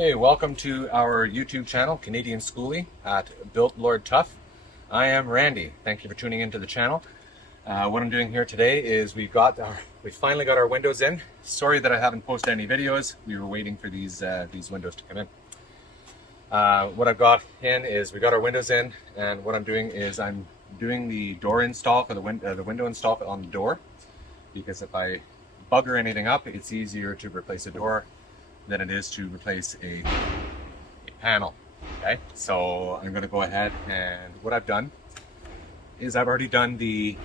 Hey, welcome to our YouTube channel, Canadian Skoolie at Built Lord Tough. I am Randy. Thank you for tuning into the channel. What I'm doing here today is we finally got our windows in. Sorry that I haven't posted any videos. We were waiting for these windows to come in. What I've got in is we got our windows in, and what I'm doing is I'm doing the door install for the window install on the door, because if I bugger anything up, it's easier to replace a door than it is to replace a panel. Okay, so I'm going to go ahead, and what I've done is I've already done the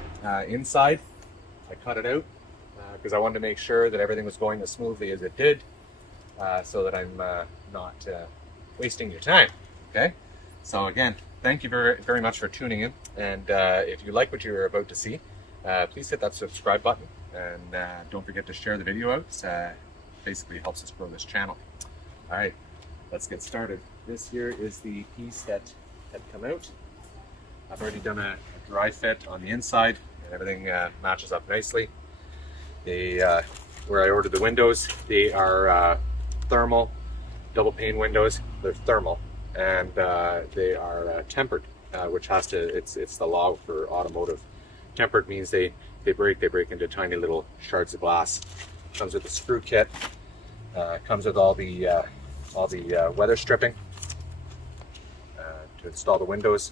inside. I cut it out because I wanted to make sure that everything was going as smoothly as it did, so that I'm not wasting your time. Okay, so again, thank you very, very much for tuning in, and if you like what you're about to see, please hit that subscribe button, and don't forget to share the video out. Basically helps us grow this channel. All right, let's get started. This here is the piece that had come out. I've already done a dry fit on the inside, and everything matches up nicely. Where I ordered the windows, they are thermal double pane windows. They're thermal, and they are tempered, which has to, it's the law for automotive. Tempered means they break into tiny little shards of glass. Comes with a screw kit. Comes with all the weather stripping to install the windows.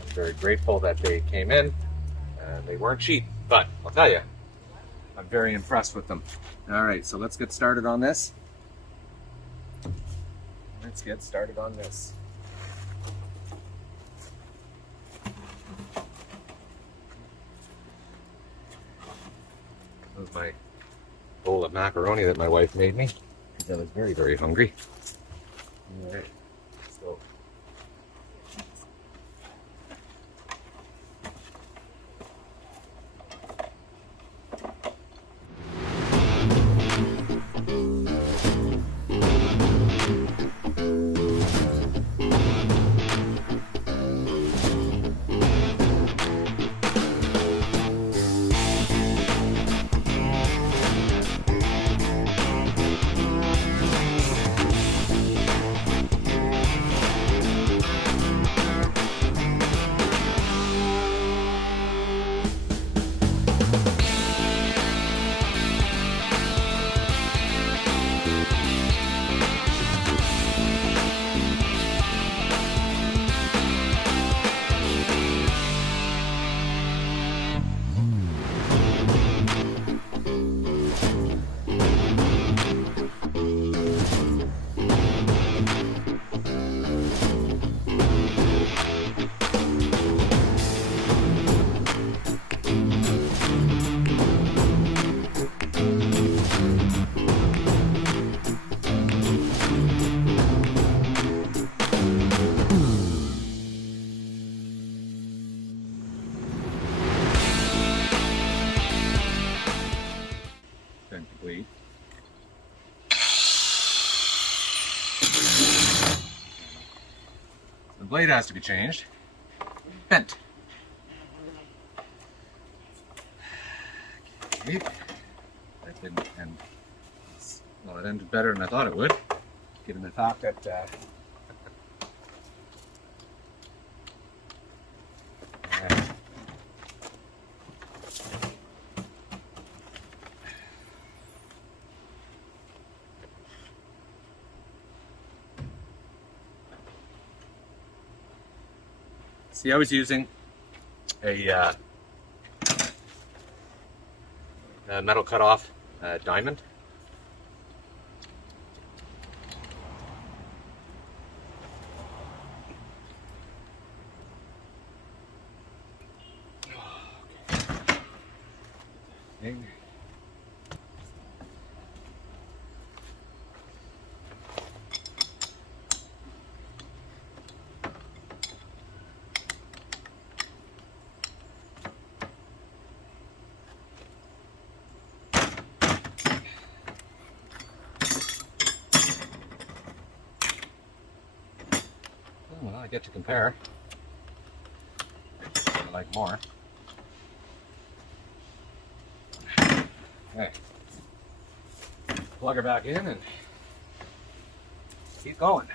I'm very grateful that they came in. They weren't cheap, but I'll tell you, I'm very impressed with them. All right, so let's get started on this. That was my bowl of macaroni that my wife made me, because I was very, very hungry. All right, so complete. The blade has to be changed. Bent. Okay. That didn't end. Well, it ended better than I thought it would, given the fact that see, I was using a metal cut-off diamond. Okay. Well, I get to compare. I like more. Okay. Plug her back in and keep going.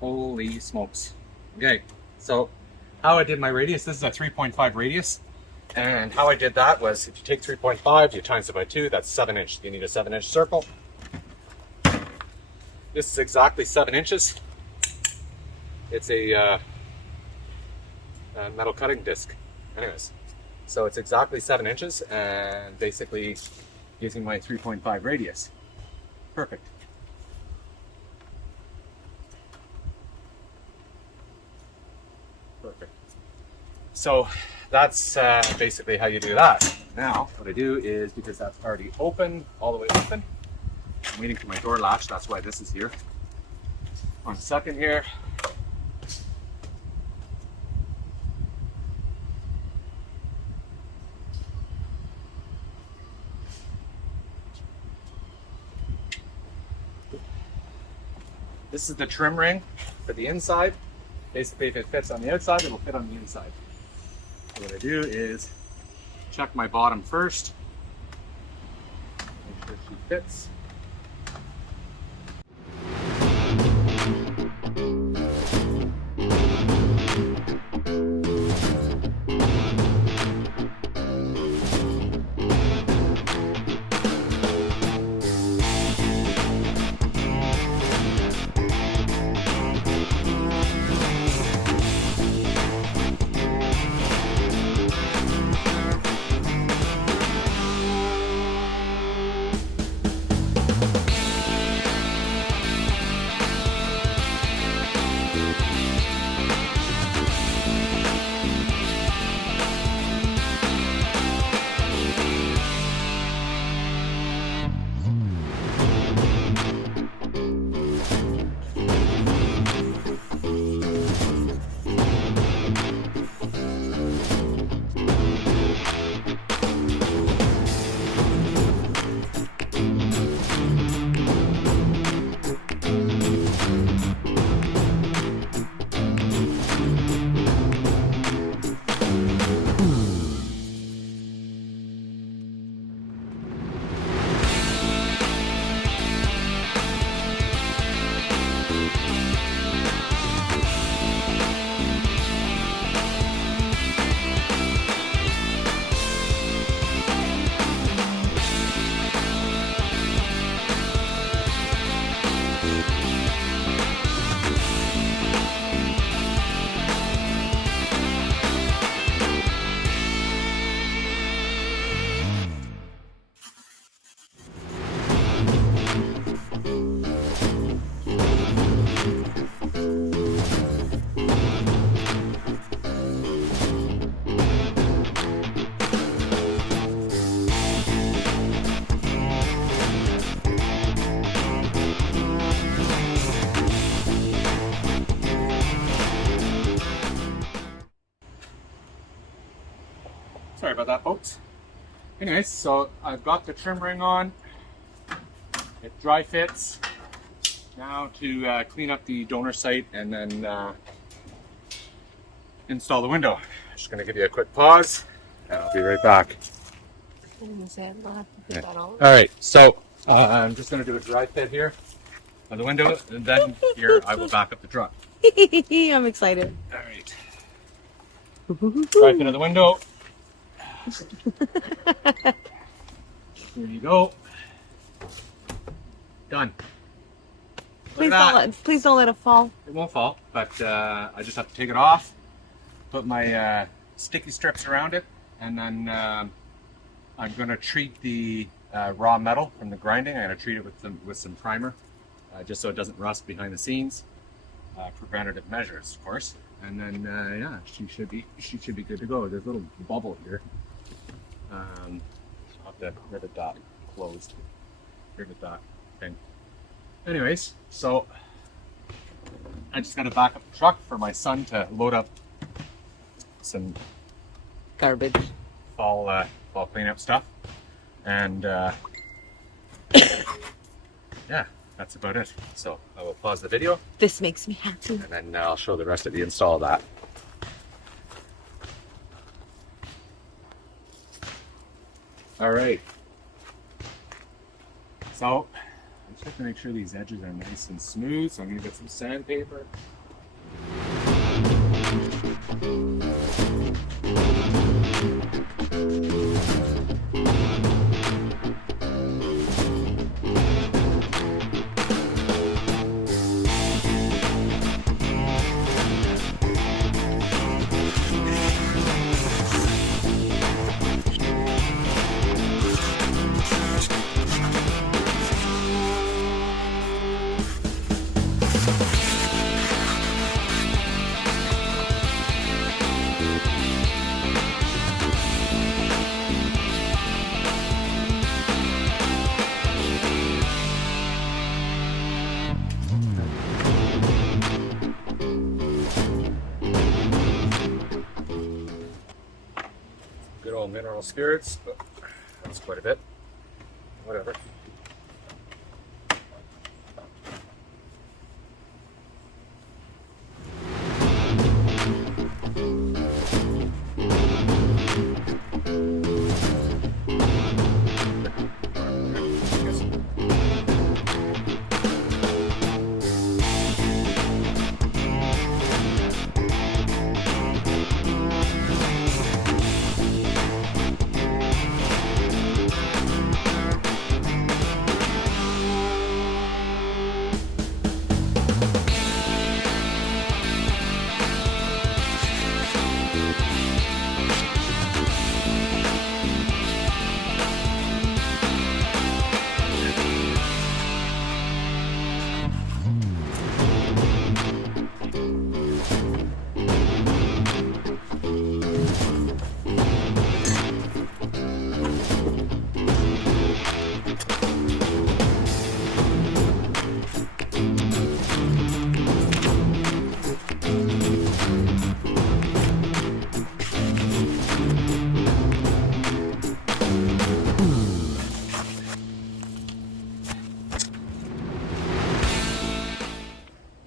Holy smokes. Okay, so how I did my radius, this is a 3.5 radius. And how I did that was, if you take 3.5, you times it by 2, that's 7 inches. You need a 7-inch circle. This is exactly 7 inches. It's a metal cutting disc. Anyways, so it's exactly 7 inches and basically gives me my 3.5 radius. Perfect. Perfect. So that's basically how you do that. Now, what I do is, because that's already open, all the way open, I'm waiting for my door latch, that's why this is here. 1 second here. This is the trim ring for the inside. Basically, if it fits on the outside, it'll fit on the inside. So what I do is check my bottom first, make sure she fits. Sorry about that, folks. Anyways, so I've got the trim ring on. It dry fits. Now to clean up the donor site and then install the window. Just going to give you a quick pause and I'll be right back. All Alright, so I'm just going to do a dry fit here on the window, and then here I will back up the truck. I'm excited. All right. Dry fit of the window. Here you go. Done. Please don't let it fall. It won't fall, but I just have to take it off, put my sticky strips around it, and then I'm going to treat the raw metal from the grinding. I'm going to treat it with some primer, just so it doesn't rust behind the scenes. Preventative measures, of course. And then yeah, she should be good to go. There's a little bubble here. I'll have to rivet that closed. Rivet that thing. Anyways, so I just got to back up the truck for my son to load up some Garbage. fall cleanup stuff, and yeah, that's about it. So I will pause the video. This makes me happy. And then I'll show the rest of the install of that. All right. So I just have to make sure these edges are nice and smooth. So I'm gonna get some sandpaper. Good old mineral spirits, but that's quite a bit. Whatever.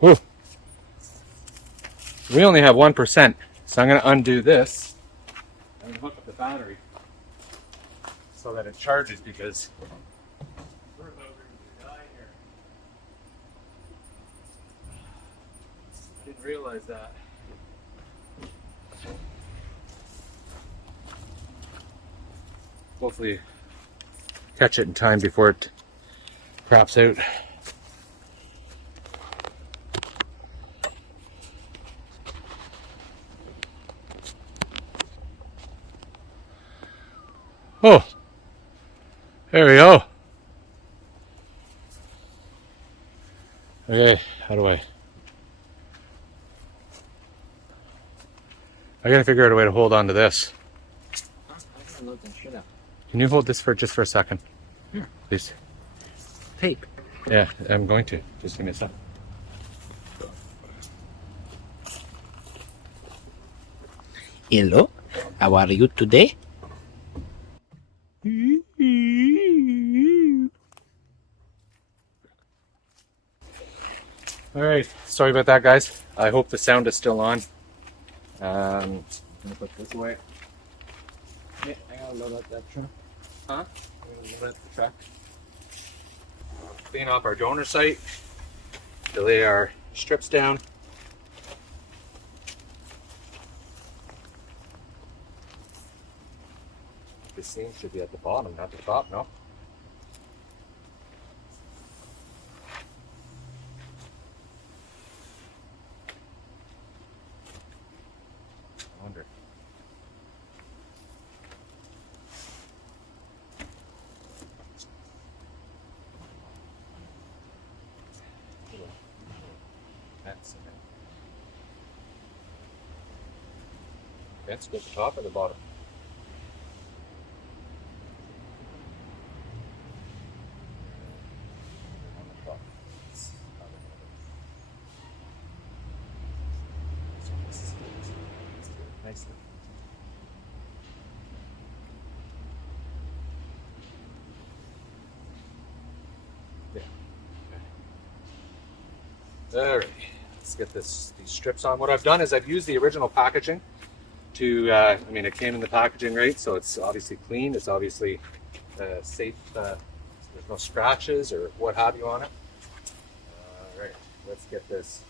Whew. We only have 1%, so I'm going to undo this and hook up the battery so that it charges, because we're about ready to die here. I didn't realize that. Hopefully catch it in time before it craps out. Oh, there we go. Okay, how do I gotta figure out a way to hold on to this. Can you hold this for just for a second? Yeah. Please. Tape. Yeah, I'm going to. Just give me a sec. Hello, how are you today? All right, sorry about that, guys. I hope the sound is still on. I'm gonna put this away. Yeah, I gotta load up that truck. Huh? I gotta load up the truck. clean off our donor site, to lay our strips down. This seam should be at the bottom, not the top, no? I wonder. That's it. Let's go at the top or the bottom. On the top. Nicely. Yeah. Okay. All right. Let's get these strips on. What I've done is I've used the original packaging to, I mean, it came in the packaging, right? So it's obviously clean. It's obviously safe. There's no scratches or what have you on it. All right. Let's get this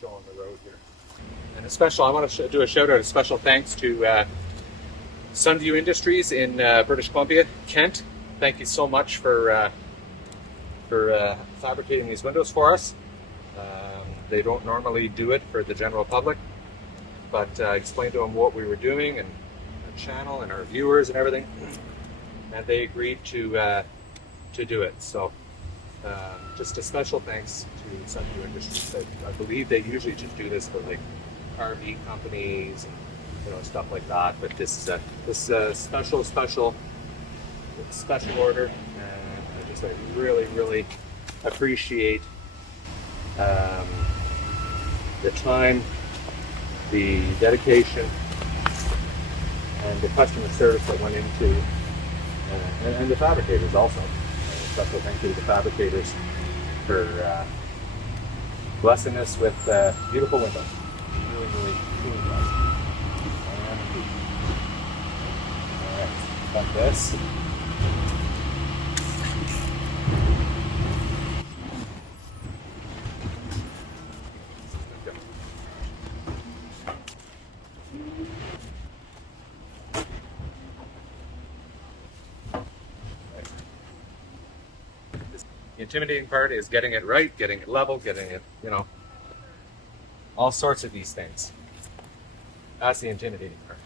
show on the road here. And a special, I want to do a shout out, a special thanks to Sunview Industries in British Columbia, Kent. Thank you so much for fabricating these windows for us. They don't normally do it for the general public, but I explained to them what we were doing and the channel and our viewers and everything, and they agreed to do it. So just a special thanks to Sunview Industries. I believe they usually just do this for like RV companies and stuff like that. But this is a special order, and I really appreciate the time, the dedication, and the customer service that went into, and the fabricators also. Special thank you to the fabricators for blessing us with beautiful windows. Really blessed. All right, got this. The intimidating part is getting it right, getting it level, getting it, all sorts of these things. That's the intimidating part.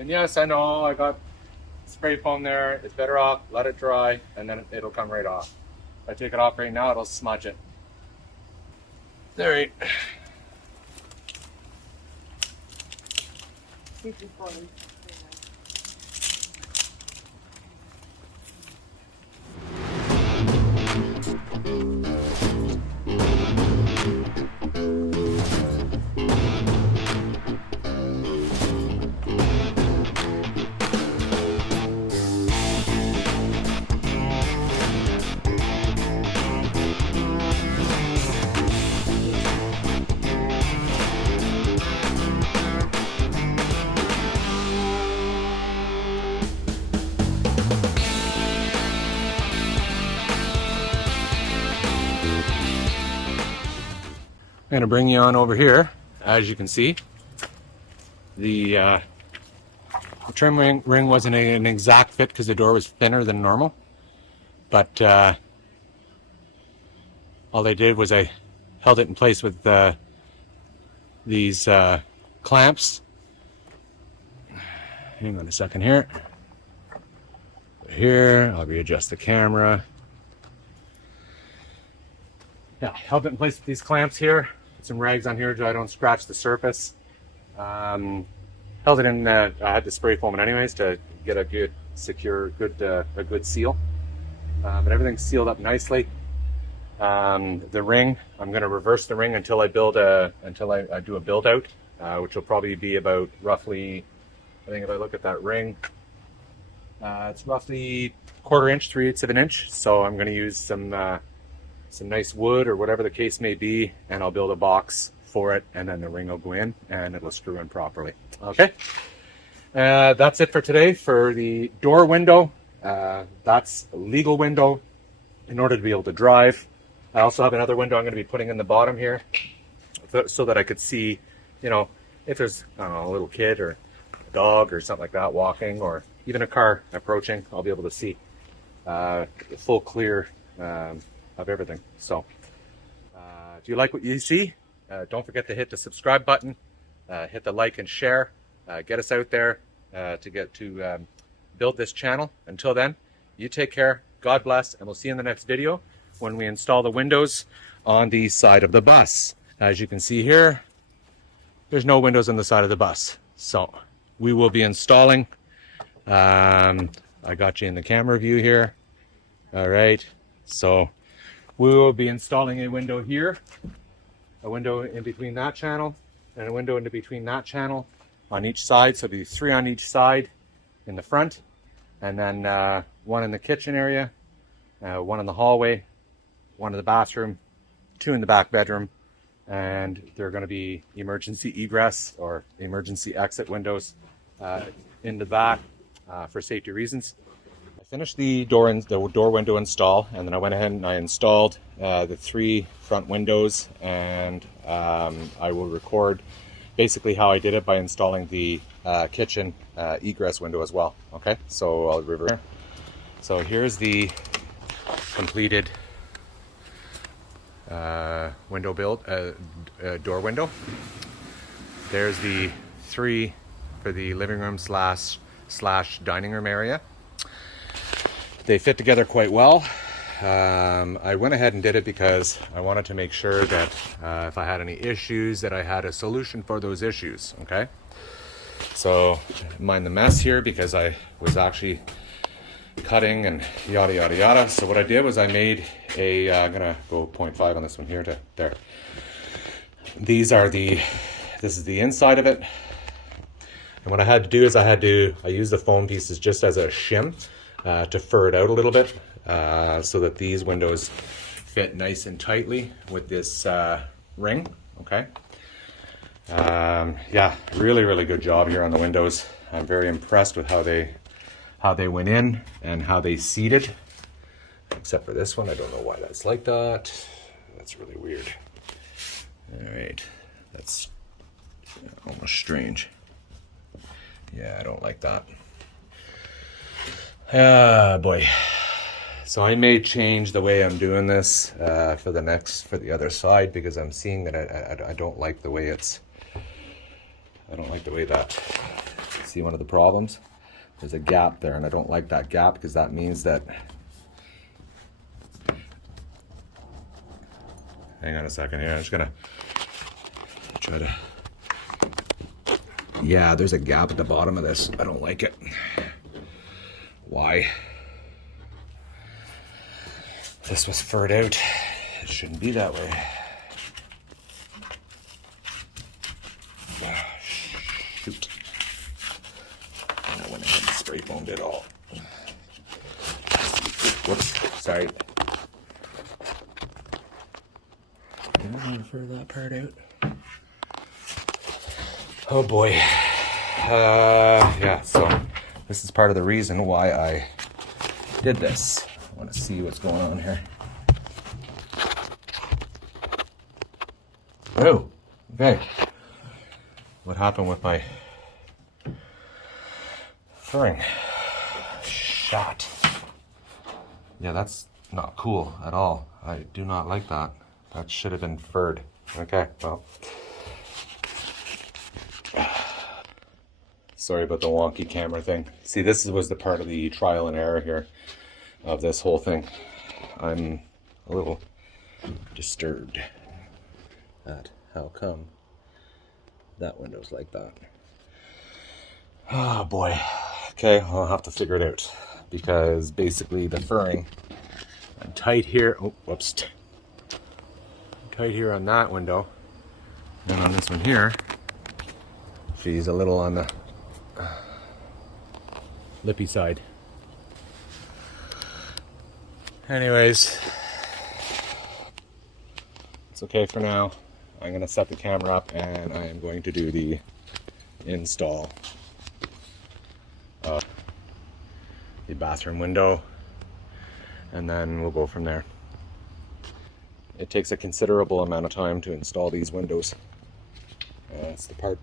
And yes, I know I got spray foam there. It's better off, let it dry, and then it'll come right off. If I take it off right now, it'll smudge it. There it. I'm going to bring you on over here. As you can see, the trim ring wasn't an exact fit because the door was thinner than normal. But all I did was I held it in place with these clamps. Hang on a second here. Here, I'll readjust the camera. Yeah, held it in place with these clamps here. Put some rags on here so I don't scratch the surface. Held it in. I had to spray foam it anyways to get a good, secure, a good seal. But everything's sealed up nicely. The ring, I'm going to reverse the ring until I do a build out, which will probably be about roughly. I think if I look at that ring, it's roughly 1/4 inch, 3/8 of an inch. So I'm going to use some nice wood or whatever the case may be, and I'll build a box for it, and then the ring will go in and it'll screw in properly. Okay, that's it for today for the door window. That's a legal window in order to be able to drive. I also have another window I'm going to be putting in the bottom here so that I could see, if there's, I don't know, a little kid or a dog or something like that walking, or even a car approaching, I'll be able to see the full clear of everything. So if you like what you see, don't forget to hit the subscribe button, hit the like and share, get us out there to build this channel. Until then, you take care, God bless, and we'll see you in the next video when we install the windows on the side of the bus. As you can see here, there's no windows on the side of the bus, so we will be installing. I got you in the camera view here. All right, so we will be installing a window here, a window in between that channel, and a window in between that channel on each side. So it'll be 3 on each side in the front, and then 1 in the kitchen area, 1 in the hallway, 1 in the bathroom, 2 in the back bedroom, and they're going to be emergency egress or emergency exit windows in the back for safety reasons. I finished the door window install, and then I went ahead and I installed the 3 front windows, and I will record basically how I did it by installing the kitchen egress window as well. Okay, so I'll revert. So here's the completed window build, door window. There's the 3 for the living room slash dining room area. They fit together quite well. I went ahead and did it because I wanted to make sure that if I had any issues, that I had a solution for those issues. Okay, so mind the mess here because I was actually cutting and yada yada yada. So what I did was I made I'm gonna go 0.5 on this one here to there. This is the inside of it, and what I had to do is I used the foam pieces just as a shim to fur it out a little bit, so that these windows fit nice and tightly with this ring. Okay, yeah, really good job here on the windows. I'm very impressed with how they went in and how they seated, except for this one. I don't know why that's like that. That's really weird. All right, that's almost strange. Yeah, I don't like that. Boy. So I may change the way I'm doing this for the other side, because I'm seeing that I don't like the way I don't like the way that See one of the problems? There's a gap there, and I don't like that gap because that means that... Hang on a second here. I'm just gonna try to... Yeah, there's a gap at the bottom of this. I don't like it. Why? This was furred out. It shouldn't be that way. Shoot. And I went ahead and spray foamed it all. Whoops, sorry. Did I want to fur that part out? Oh boy. Yeah, so this is part of the reason why I did this. I want to see what's going on here. Oh, okay. What happened with my furring? Shot. Yeah, that's not cool at all. I do not like that. That should have been furred. Okay, well. Sorry about the wonky camera thing. See, this was the part of the trial and error here of this whole thing. I'm a little disturbed at how come that window's like that. Oh boy. Okay, I'll have to figure it out because basically the furring, I'm tight here. Oh, whoops. Tight here on that window. And on this one here, she's a little on the lippy side. Anyways, it's okay for now. I'm going to set the camera up and I am going to do the install of the bathroom window, and then we'll go from there. It takes a considerable amount of time to install these windows. It's the part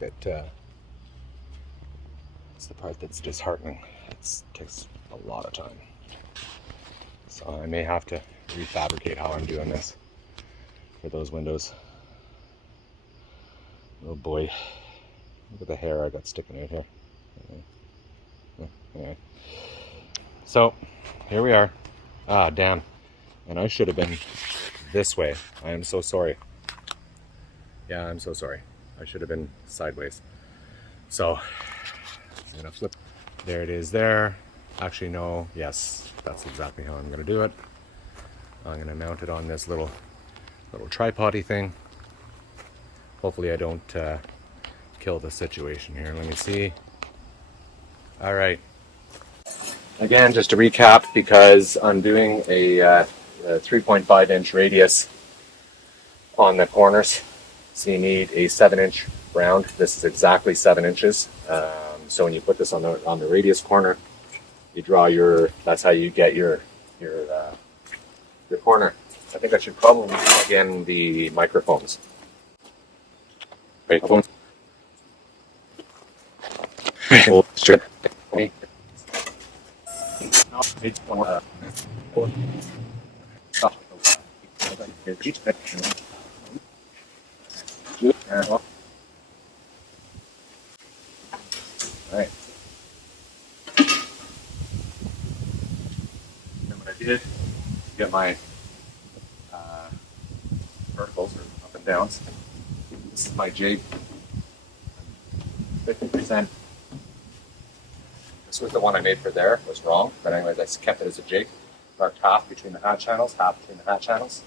that's disheartening. It takes a lot of time. So I may have to refabricate how I'm doing this for those windows. Oh boy, look at the hair I got sticking out here. Anyway. So here we are. Ah, damn. And I should have been this way. I am so sorry. Yeah, I'm so sorry. I should have been sideways. So I'm gonna flip. There it is there. Actually, no. Yes, that's exactly how I'm gonna do it. I'm gonna mount it on this little tripod-y thing. Hopefully I don't kill the situation here. Let me see. All right. Again, just to recap, because I'm doing a 3.5 inch radius on the corners, so you need a 7-inch round. This is exactly 7 inches. So when you put this on the radius corner, you draw your. That's how you get your corner. I think I should probably plug in the microphones. Microphones. Sure. Alright. Then what I did, get my verticals or up and downs. This is my jig. 50%. This was the one I made for there. It was wrong, but anyways, I kept it as a jig. Marked half between the hat channels, half between the hat channels.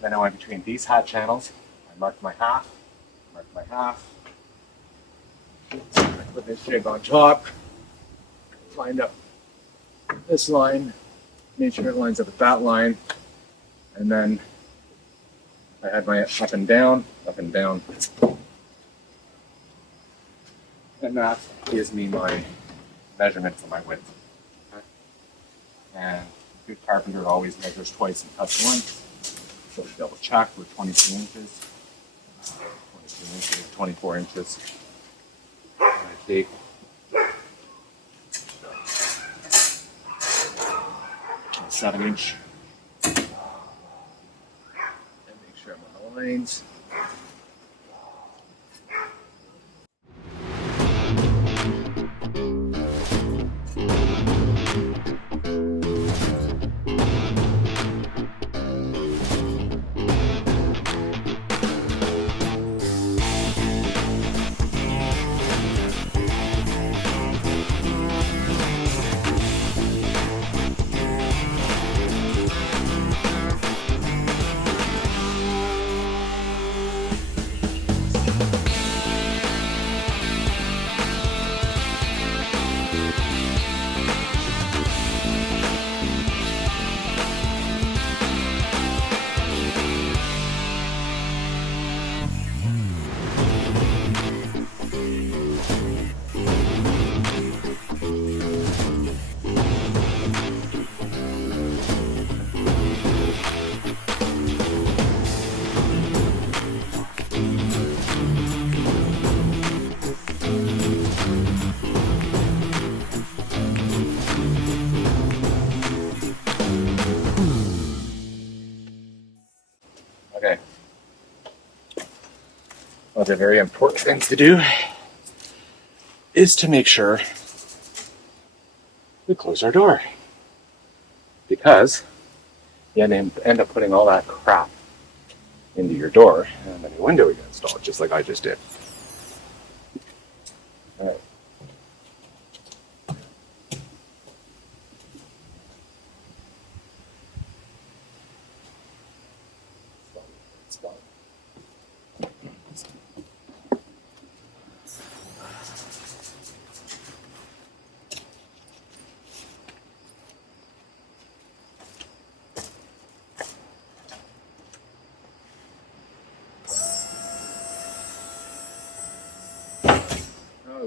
Then I went between these hat channels. I marked my half, marked my half. I put this jig on top, lined up this line, made sure it lines up with that line, and then I had my up and down, and that gives me my measurement for my width. And a good carpenter always measures twice and cuts once. So double check with 22 inches, 22 inches, 24 inches. And I take a 7-inch and make sure I'm on the lines. the very important things to do is to make sure we close our door. Because you end up putting all that crap into your door and then your window you install it, just like I just did. All right.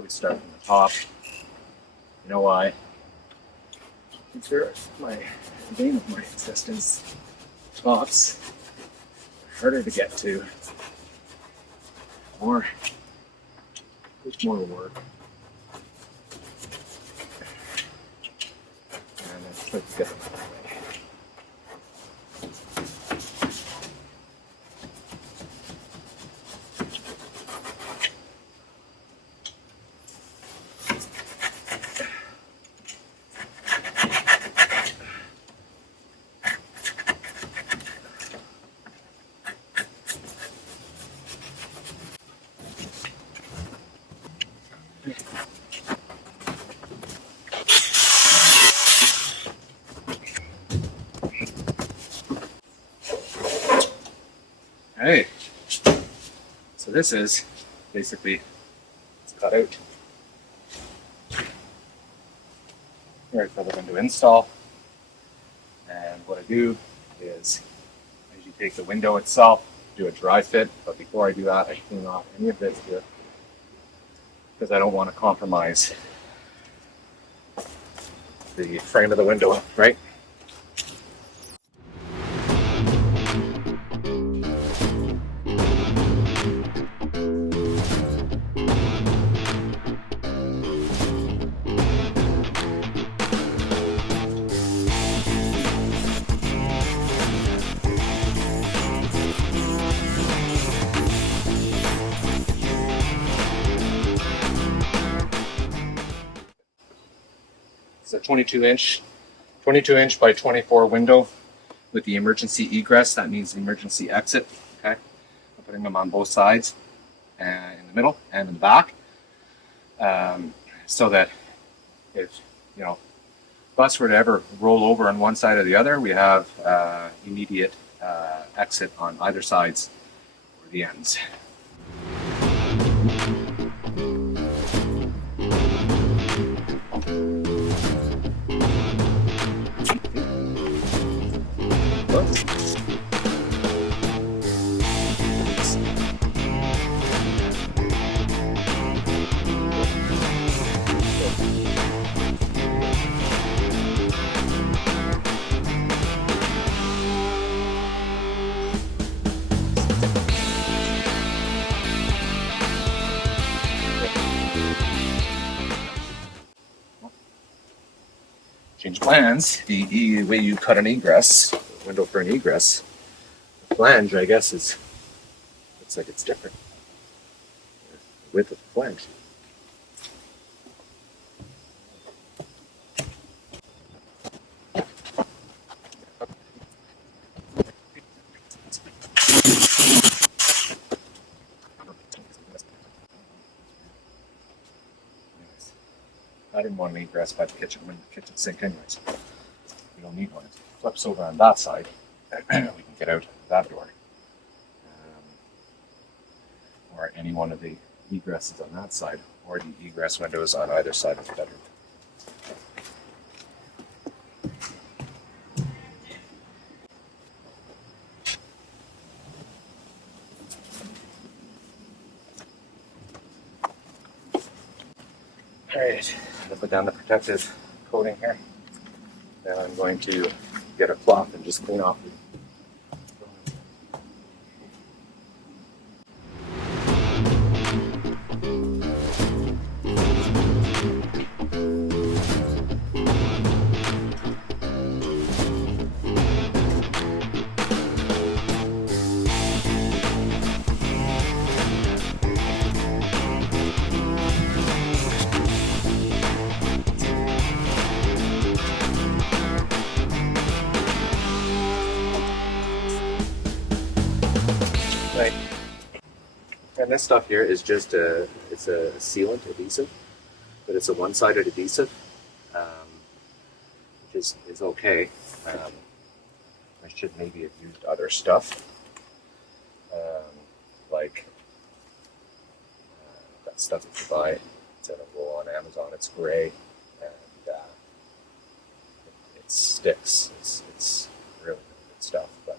We start from the top. You know why? These are my bane of my existence. Tops are harder to get to. There's more work. And it's like to get them out of the way. Hey, so this is basically it's cut out right for the window install. And what I do is you take the window itself, do a dry fit, but before I do that, I clean off any of this here because I don't want to compromise the frame of the window, right? It's a 22 inch by 24 window with the emergency egress. That means emergency exit. Okay, I'm putting them on both sides, and in the middle and in the back, so that if bus were to ever roll over on one side or the other, we have immediate exit on either sides or the ends. Change plans. The way you cut an egress, window for an egress, the flange, I guess, looks like it's different. The width of the flange. I didn't want an egress by the kitchen sink anyways. We don't need one. If it flips over on that side, we can get out that door. Or any one of the egresses on that side, or the egress windows on either side of the bedroom. Alright, I'll put down the protective coating here. Then I'm going to get a cloth and just clean off the And this stuff here is just it's a sealant adhesive, but it's a one-sided adhesive, which is okay. I should maybe have used other stuff, like that stuff that you buy. It's in a roll on Amazon. It's gray, and it sticks. It's really good stuff, but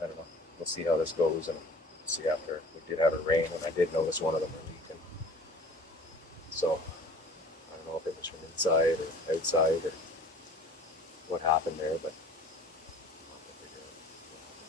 I don't know. We'll see how this goes, and see after we did have a rain, and I did notice one of them were leaking. So I don't know if it was from inside or outside or what happened there, but I'll have to figure out what happened.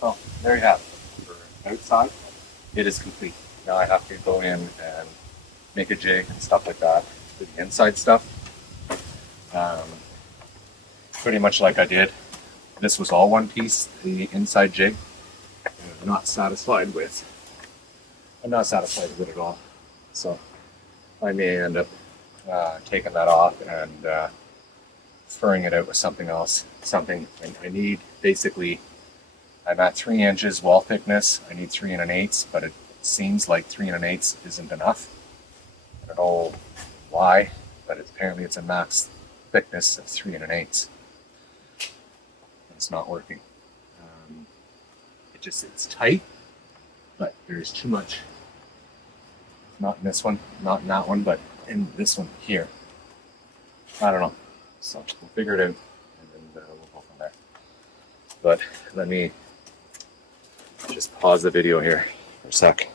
So there you have it. For outside, it is complete. Now I have to go in and make a jig and stuff like that. For the inside stuff, pretty much like I did. This was all one piece, the inside jig. I'm not satisfied with it at all. So I may end up taking that off and furring it out with something else. Something I need basically. I'm at 3 inches wall thickness. I need 3 1/8, but it seems like 3 1/8 isn't enough. I don't know why, but apparently it's a max thickness of 3 1/8. It's not working. It's tight, but there's too much. Not in this one, not in that one, but in this one here. I don't know. So we'll figure it out, and then we'll go from there. But let me just pause the video here for a sec.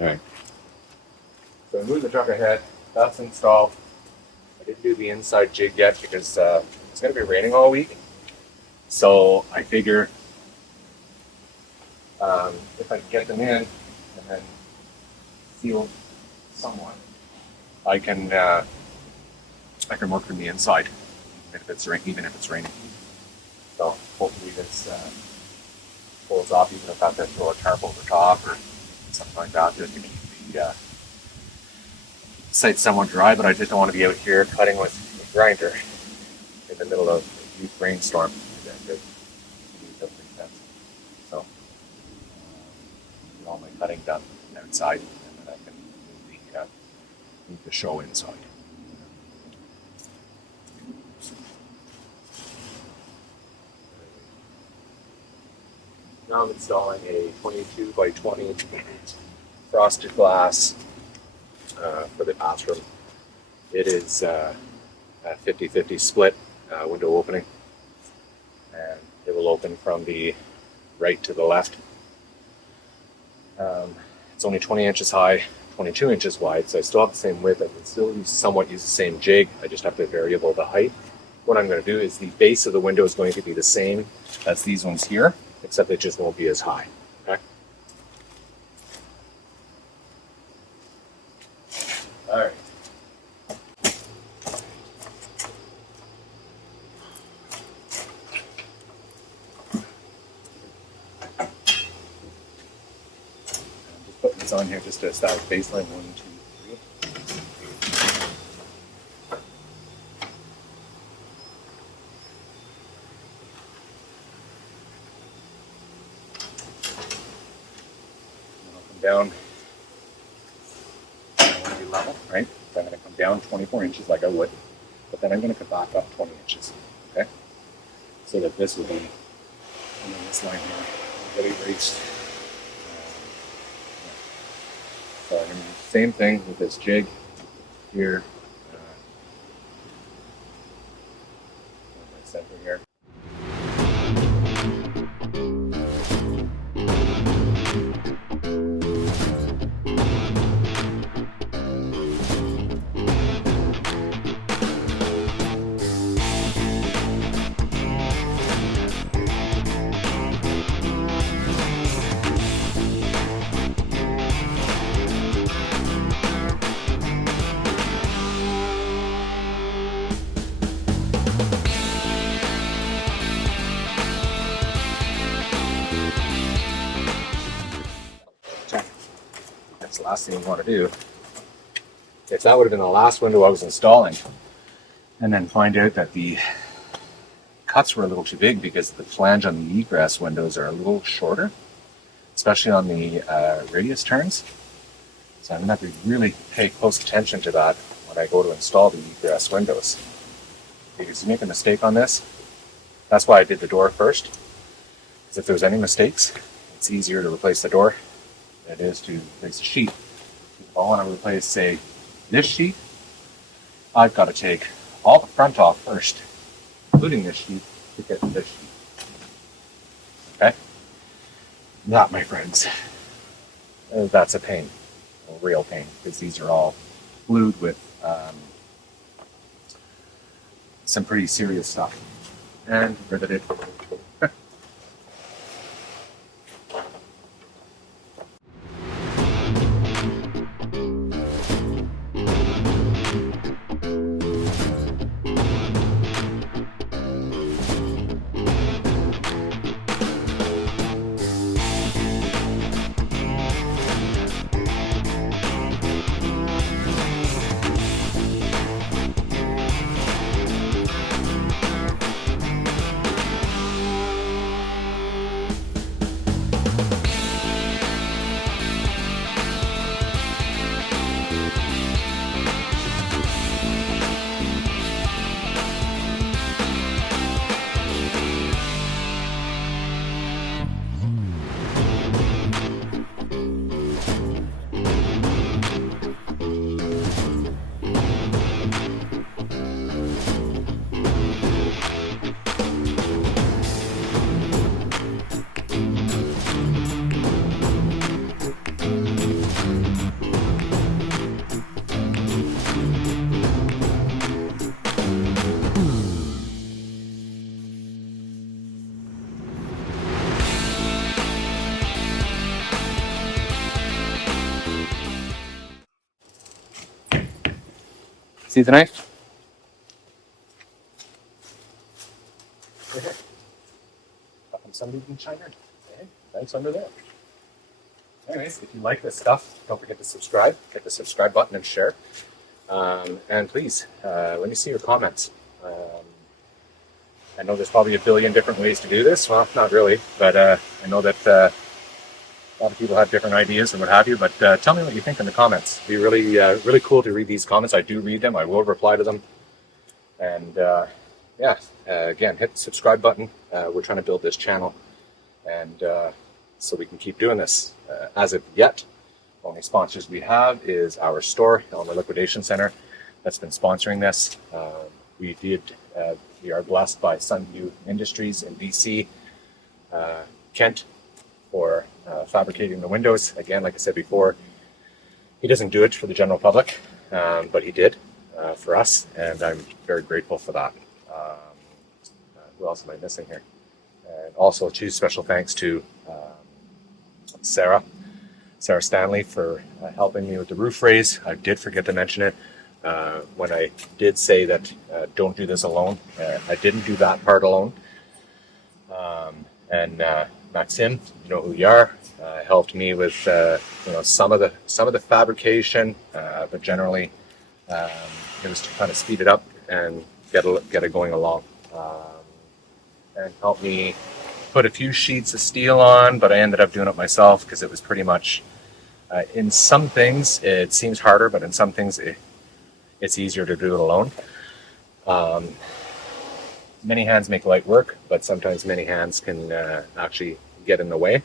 Alright. So I moved the truck ahead. That's installed. I didn't do the inside jig yet because it's going to be raining all week. So I figure if I can get them in and then seal somewhat, I can work from the inside. Even if it's raining. So hopefully this pulls off, even if I have to throw a tarp over top or something like that, just to keep the site somewhat dry. But I just don't want to be out here cutting with a grinder in the middle of a huge rainstorm. So get all my cutting done outside, and then I can move the show inside. Now I'm installing a 22 by 20 frosted glass for the bathroom. It is a 50-50 split window opening, and it will open from the right to the left. It's only 20 inches high, 22 inches wide, so I still have the same width. I can still somewhat use the same jig. I just have to variable the height. What I'm going to do is the base of the window is going to be the same as these ones here, except it just won't be as high. Okay? All right. Just putting this on here just to establish baseline 1, 2, 3. Down. I want to be level, right? So I'm going to come down 24 inches like I would, but then I'm going to come back up 20 inches, okay? So that this will be, and then this line here, really raised. So I'm going to do the same thing with this jig here. My center here. the last thing you want to do. If that would have been the last window I was installing, and then find out that the cuts were a little too big because the flange on the egress windows are a little shorter, especially on the radius turns. So I'm going to have to really pay close attention to that when I go to install the egress windows. Because you make a mistake on this, that's why I did the door first. Because if there's any mistakes, it's easier to replace the door than it is to replace the sheet. If I want to replace, say, this sheet, I've got to take all the front off first, including this sheet, to get to this sheet. Okay? That, my friends, that's a pain, a real pain, because these are all glued with some pretty serious stuff. And riveted. See the knife? Somebody can chime in. Okay, thanks under there. Anyways, if you like this stuff, don't forget to subscribe. Hit the subscribe button and share. And please, let me see your comments. I know there's probably a billion different ways to do this. Well, not really, but I know that a lot of people have different ideas and what have you. But tell me what you think in the comments. It'd be really, really cool to read these comments. I do read them. I will reply to them. And yeah, again, hit the subscribe button. We're trying to build this channel, and so we can keep doing this. As of yet, the only sponsors we have is our store, Elmer Liquidation Center, that's been sponsoring this. We are blessed by Sunview Industries in BC, Kent, for fabricating the windows. Again, like I said before, he doesn't do it for the general public, but he did for us, and I'm very grateful for that. Who else am I missing here? And also, two special thanks to Sarah Stanley, for helping me with the roof raise. I did forget to mention it when I did say that don't do this alone. I didn't do that part alone. And Maxim, you know who you are, helped me with some of the fabrication, but generally it was to kind of speed it up and get it going along. And helped me put a few sheets of steel on, but I ended up doing it myself because it was pretty much, in some things it seems harder, but in some things it's easier to do it alone. Many hands make light work, but sometimes many hands can actually get in the way.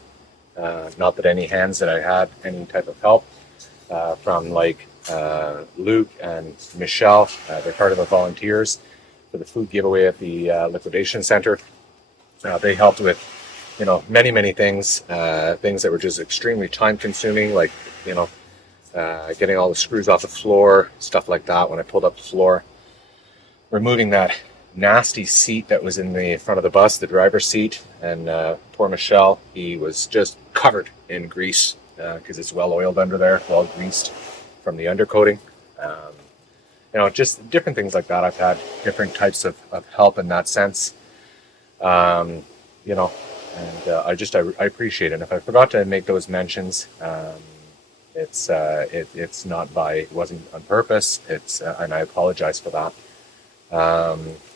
Not that any hands that I had any type of help from, like Luke and Michelle, they're part of the volunteers for the food giveaway at the Liquidation Center. They helped with, many things, things that were just extremely time consuming, like, getting all the screws off the floor, stuff like that when I pulled up the floor, removing that nasty seat that was in the front of the bus, the driver's seat, and poor Michelle, he was just covered in grease because it's well oiled under there, well greased from the undercoating. Just different things like that. I've had different types of help in that sense. And I appreciate it. And if I forgot to make those mentions, It's not it wasn't on purpose. And I apologize for that.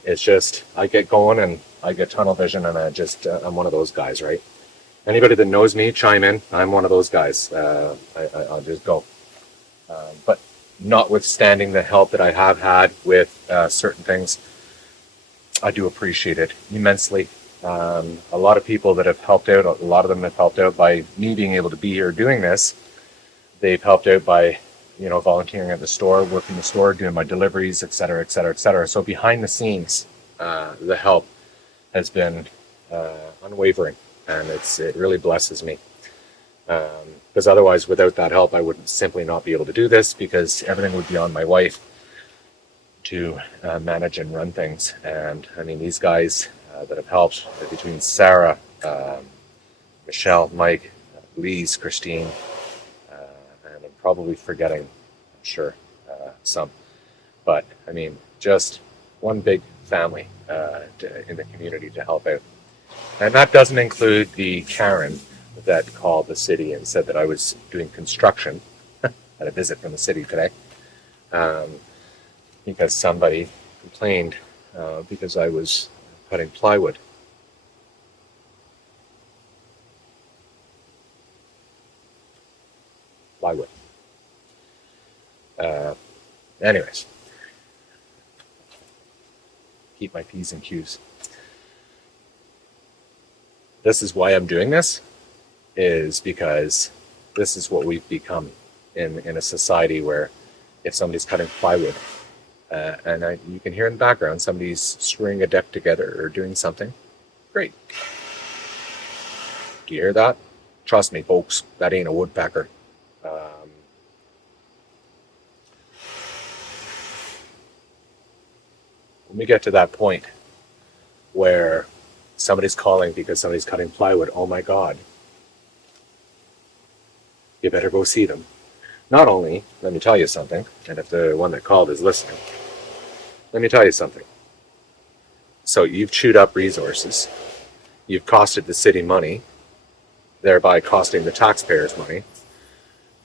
It's just, I get going and I get tunnel vision, and I'm one of those guys, right? Anybody that knows me, chime in. I'm one of those guys. I'll just go. But notwithstanding the help that I have had with certain things, I do appreciate it immensely. A lot of people that have helped out, a lot of them have helped out by me being able to be here doing this. They've helped out by, volunteering at the store, working the store, doing my deliveries, et cetera, et cetera, et cetera. So behind the scenes, the help has been unwavering, and it really blesses me. Because otherwise, without that help, I would simply not be able to do this, because everything would be on my wife to manage and run things. And I mean, these guys that have helped, between Sarah, Michelle, Mike, Lise, Christine, and I'm probably forgetting, I'm sure, some. But I mean, just one big family in the community to help out. And that doesn't include the Karen that called the city and said that I was doing construction. Had a visit from the city today, because somebody complained because I was cutting plywood. Anyways, keep my P's and Q's. This is why I'm doing this, is because this is what we've become in a society where if somebody's cutting plywood, and you can hear in the background somebody's screwing a deck together or doing something, great. Do you hear that? Trust me, folks, that ain't a woodpecker. When we get to that point where somebody's calling because somebody's cutting plywood, oh my God, you better go see them. Not only, let me tell you something, and if the one that called is listening, let me tell you something. So you've chewed up resources, you've costed the city money, thereby costing the taxpayers money,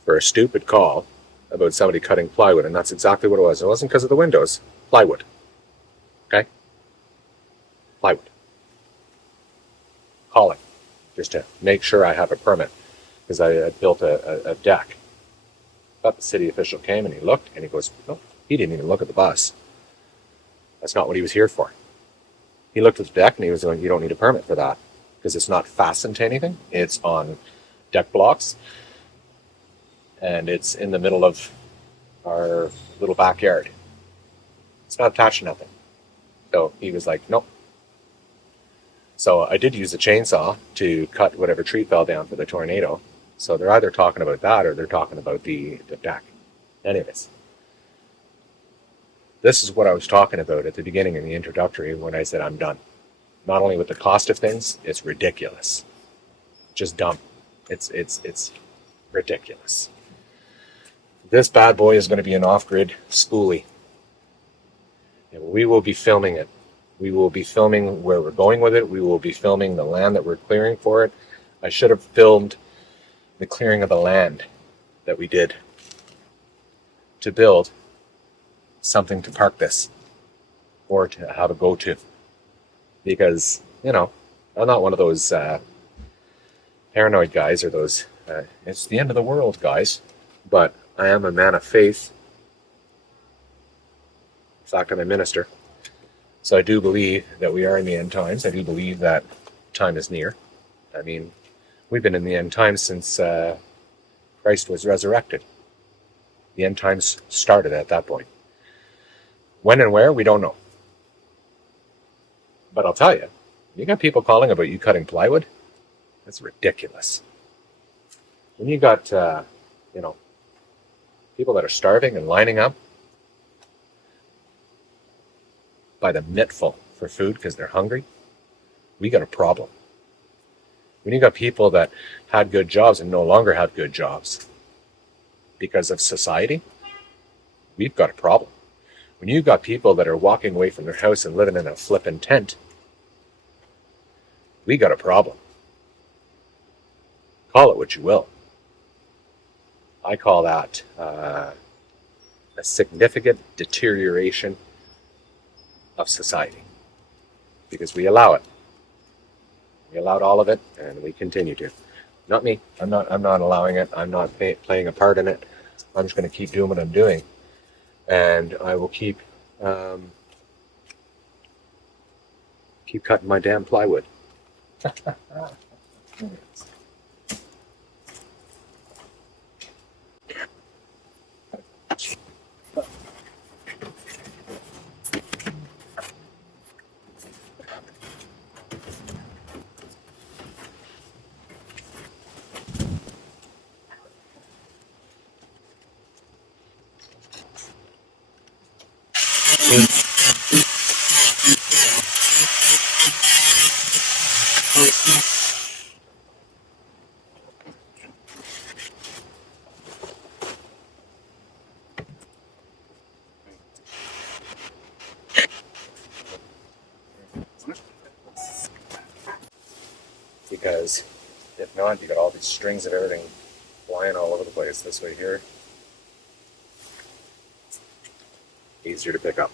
for a stupid call about somebody cutting plywood, and that's exactly what it was. It wasn't because of the windows, plywood. Okay? Plywood. Calling, just to make sure I have a permit, because I had built a deck. But the city official came and he looked and he goes, no, he didn't even look at the bus. That's not what he was here for. He looked at the deck and he was going, you don't need a permit for that, because it's not fastened to anything. It's on deck blocks, and it's in the middle of our little backyard. It's not attached to nothing. So he was like, nope. So I did use a chainsaw to cut whatever tree fell down for the tornado. So they're either talking about that or they're talking about the deck. Anyways, this is what I was talking about at the beginning in the introductory when I said I'm done. Not only with the cost of things, it's ridiculous. Just dumb. It's ridiculous. This bad boy is going to be an off-grid Skoolie. And we will be filming it. We will be filming where we're going with it. We will be filming the land that we're clearing for it. I should have filmed the clearing of the land that we did to build something to park this, or to have a go-to. Because, I'm not one of those paranoid guys, or those, it's the end of the world guys, but I am a man of faith. In fact, I'm a minister. So I do believe that we are in the end times. I do believe that time is near. I mean, we've been in the end times since Christ was resurrected. The end times started at that point. When and where, we don't know. But I'll tell you, you got people calling about you cutting plywood? That's ridiculous. When you got, people that are starving and lining up by the mittful for food because they're hungry, we got a problem. When you got people that had good jobs and no longer have good jobs because of society, we've got a problem. When you've got people that are walking away from their house and living in a flippin' tent, we got a problem. Call it what you will. I call that a significant deterioration of society because we allow it. We allowed all of it, and we continue to. Not me. I'm not allowing it. I'm not playing a part in it. I'm just going to keep doing what I'm doing, and I will keep cutting my damn plywood. Because if not, you got all these strings of everything flying all over the place. This way here, easier to pick up.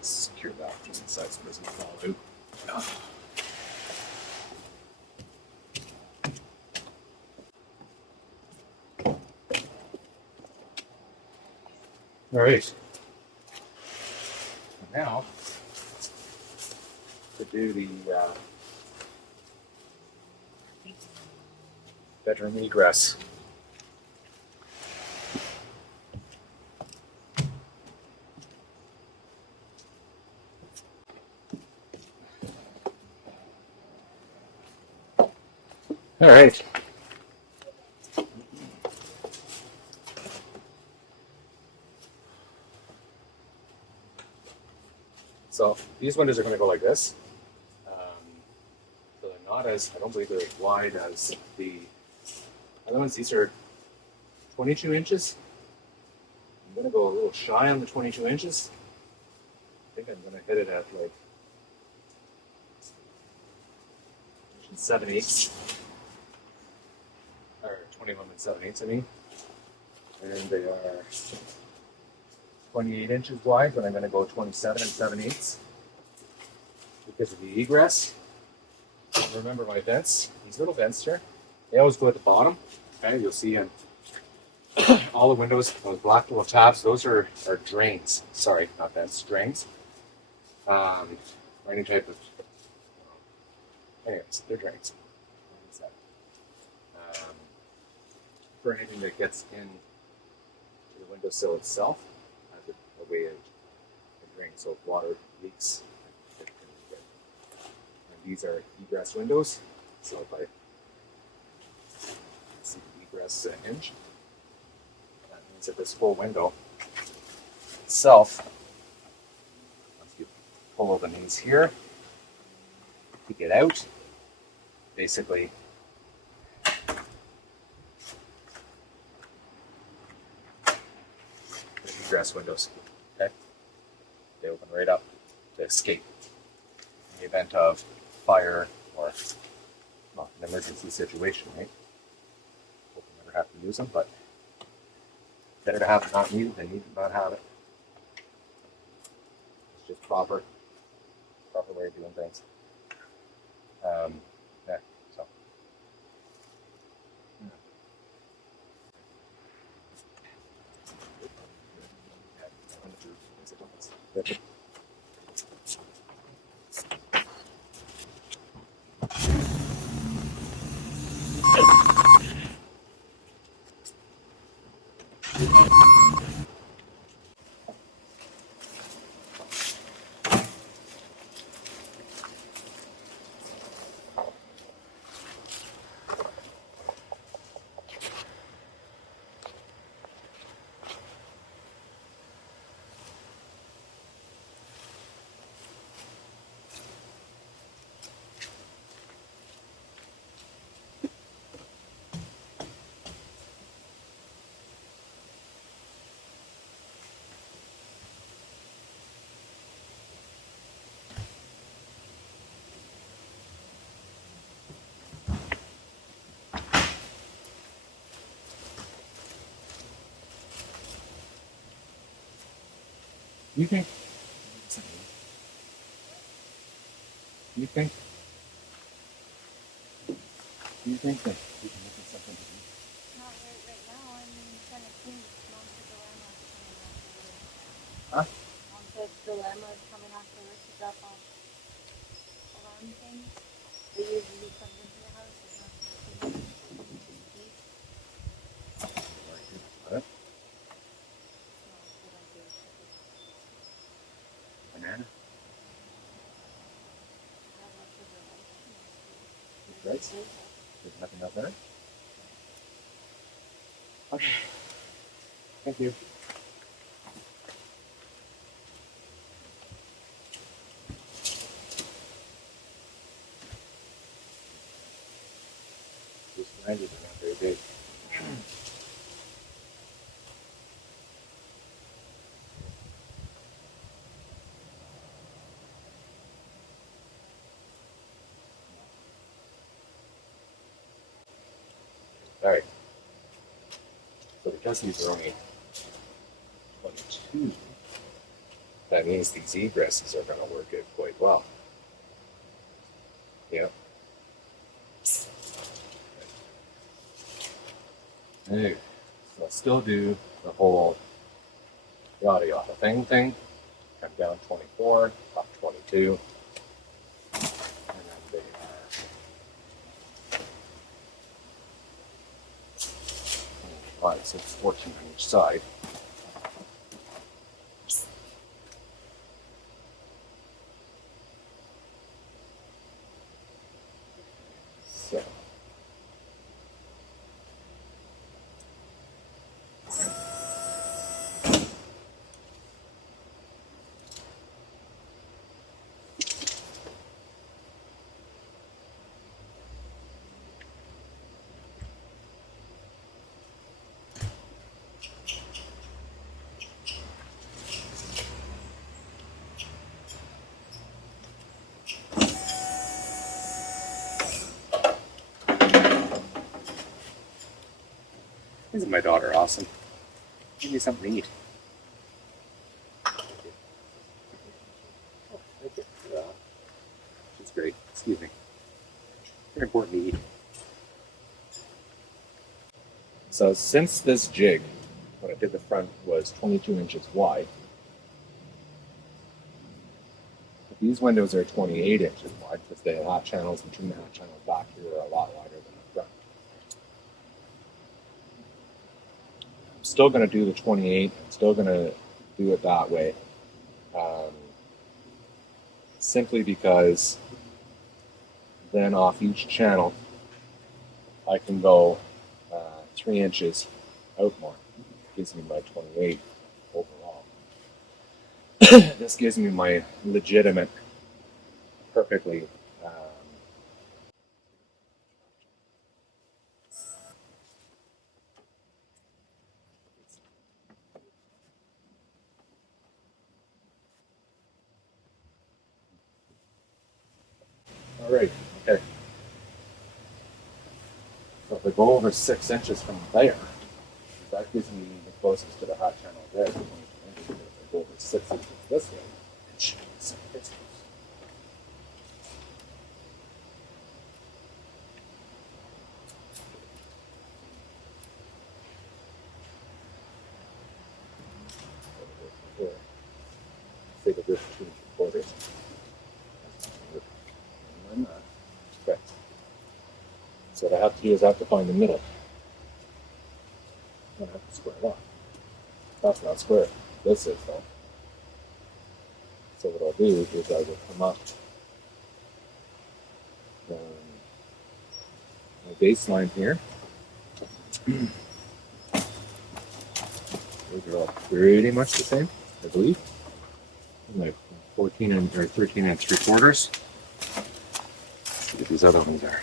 Secure that from inside so it doesn't fall out. All right. Now, to do the bedroom egress. All right. So these windows are going to go like this. So they're not as, I don't believe they're as wide as the other ones. These are 22 inches. I'm going to go a little shy on the 22 inches. I think I'm going to hit it at like 7/8, or 21 and 7/8, I mean. And they are 28 inches wide, but I'm going to go 27 and 7/8 because of the egress. Remember my vents, these little vents here, they always go at the bottom. Okay, you'll see in all the windows, those black little tabs, those are drains. Sorry, not vents, drains. Or any type of, anyways, they're drains. For anything that gets in to the windowsill itself, as a way of drain, so if water leaks, it can get. And these are egress windows, so if I see the egress hinge, that means that this whole window itself, once you pull open these here to get out, basically egress windows, okay? They open right up to escape in the event of fire or, well, an emergency situation, right? Hope we never have to use them, but better to have it not needed than need to not have it. It's just proper way of doing things. Yeah, so. Yeah. You think? You think? You think that we can look at something to do? Not right now. I'm trying to clean Mom's dilemma coming after work. Huh? Mom said dilemma is coming after work to drop off alarm things. They usually comes into the house. There's nothing to clean. Just keep. What? No, they don't do it. Banana? I have leftover rice. Rice? There's nothing else there? Okay. Thank you. These ranges are not very big. All right. So because these are only 22, that means these egresses are going to work it quite well. Yep. Anyway, so I'll still do the whole yada yada thing. Come down 24, up 22. And then they are 5, 6, 14 on each side. So. Isn't my daughter awesome? Give me something to eat. Thank you. Yeah. She's great. Excuse me. Very important to eat. So since this jig, when I did the front, was 22 inches wide, these windows are 28 inches wide because the half channels between the half channels back here are a lot wider than the front. I'm still going to do the 28. I'm still going to do it that way. Simply because then off each channel I can go 3 inches out more. Gives me my 28 overall. This gives me my legitimate, perfectly all right, okay. So if I go over 6 inches from there, that gives me the closest to the hot channel there. 22 inches. If I go over 6 inches this way, it should be 7 inches. say the width 2 3/4. Okay. So what I have to do is I have to find the middle. I have to square it off. That's not square. This is though. So what I'll do is I will come up my baseline here. Those are all pretty much the same, I believe. Like 14 and or 13 and 3/4. Let's see what these other ones are.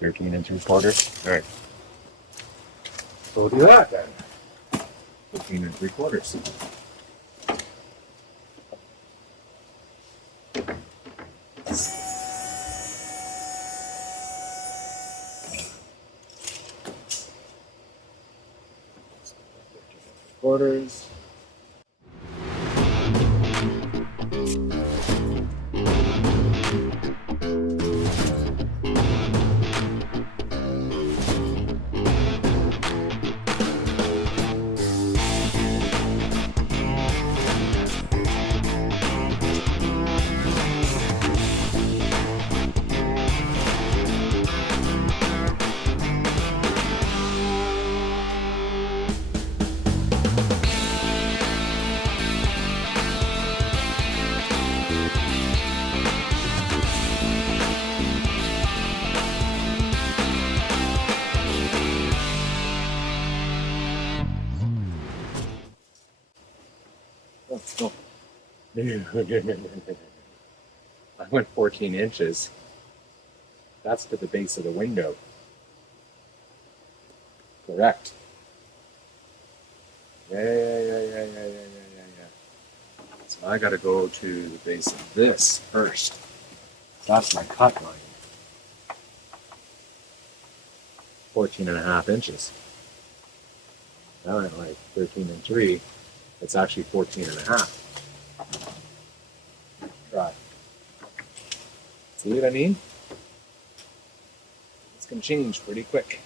13 and 3/4. All right. So we'll do that then. 13 and 3/4. Quarters. Let's go. I went 14 inches. That's to the base of the window. Correct. Yeah. So I gotta go to the base of this first. That's my cut line. 14.5 inches. Now I'm like 13 and 3. It's actually 14.5. Try. See what I mean? It's gonna change pretty quick.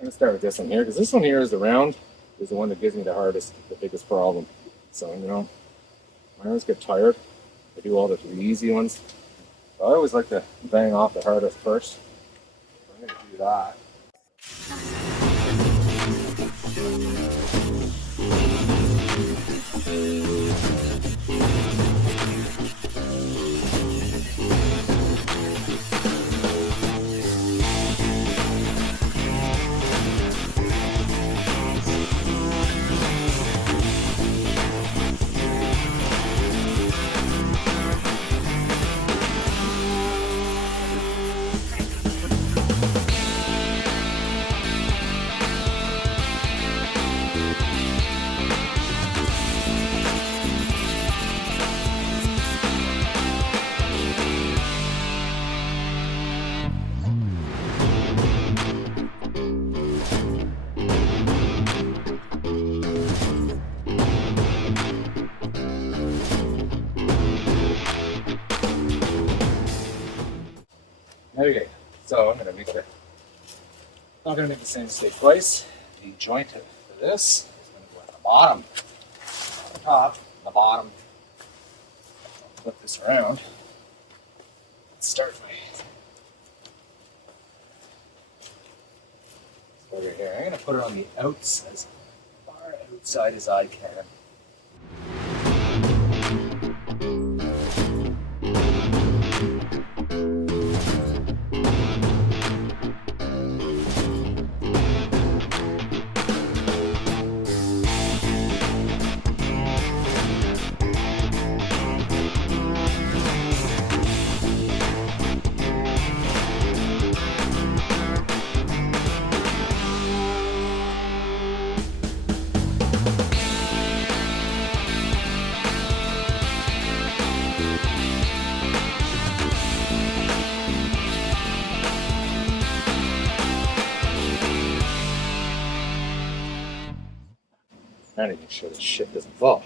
I'm gonna start with this one here because this one here is the round, is the one that gives me the biggest problem. So I always get tired. I do all the easy ones. I always like to bang off the hardest first. So I'm gonna do that. Okay, so I'm not gonna make the same mistake twice. The joint for this is gonna go bottom, the top, the bottom. Flip this around. Let's start over here. I'm gonna put it on the outside, as far outside as I can. Trying to make sure this shit doesn't fall.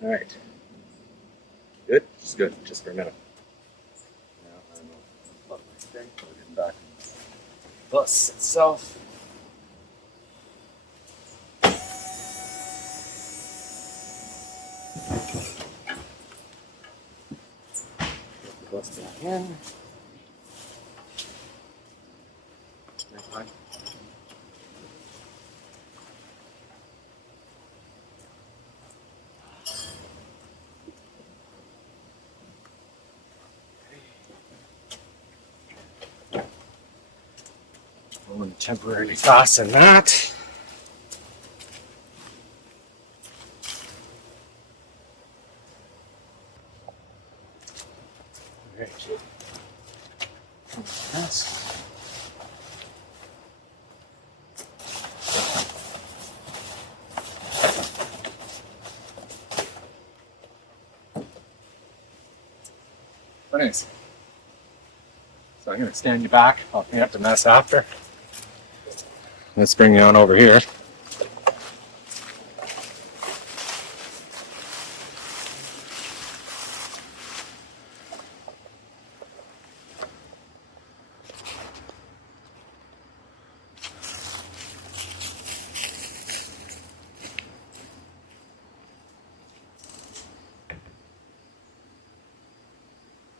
All right. Good? It's good, just for a minute. Now I'm going to plug my thing, put it in back in the bus itself. Put the bus back in. Next time. I'm going to temporarily fasten that. All right. That's nice. So I'm going to stand you back. I'll clean up the mess after. Let's bring you on over here.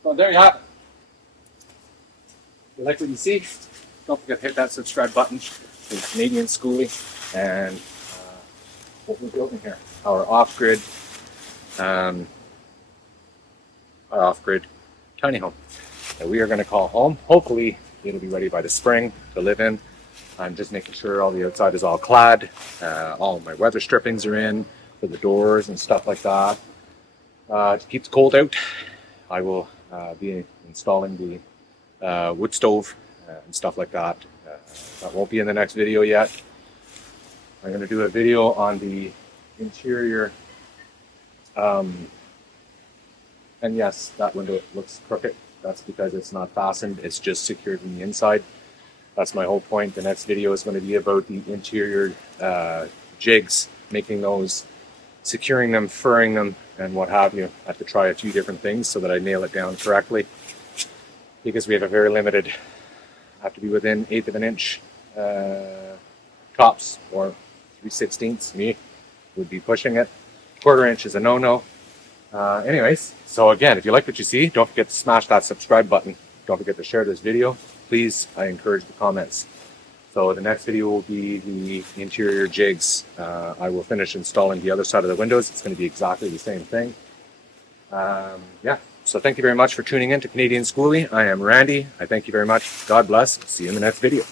So there you have it. If you like what you see, don't forget to hit that subscribe button. Canadian Skoolie and what we're building here, our off-grid tiny home that we are going to call home. Hopefully it'll be ready by the spring to live in. I'm just making sure all the outside is all clad, all of my weather strippings are in for the doors and stuff like that. To keep the cold out, I will be installing the wood stove and stuff like that. That won't be in the next video yet. I'm going to do a video on the interior. And yes, that window looks crooked. That's because it's not fastened. It's just secured from the inside. That's my whole point. The next video is going to be about the interior jigs, making those, securing them, furring them, and what have you. I have to try a few different things so that I nail it down correctly. Because we have a very limited, have to be within 1/8 of an inch tops, or 3/16. Me would be pushing it. 1/4 inch is a no-no. Anyways, so again, if you like what you see, don't forget to smash that subscribe button. Don't forget to share this video. Please, I encourage the comments. So the next video will be the interior jigs. I will finish installing the other side of the windows. It's going to be exactly the same thing. Yeah. So thank you very much for tuning in to Canadian Skoolie. I am Randy. I thank you very much. God bless. See you in the next video.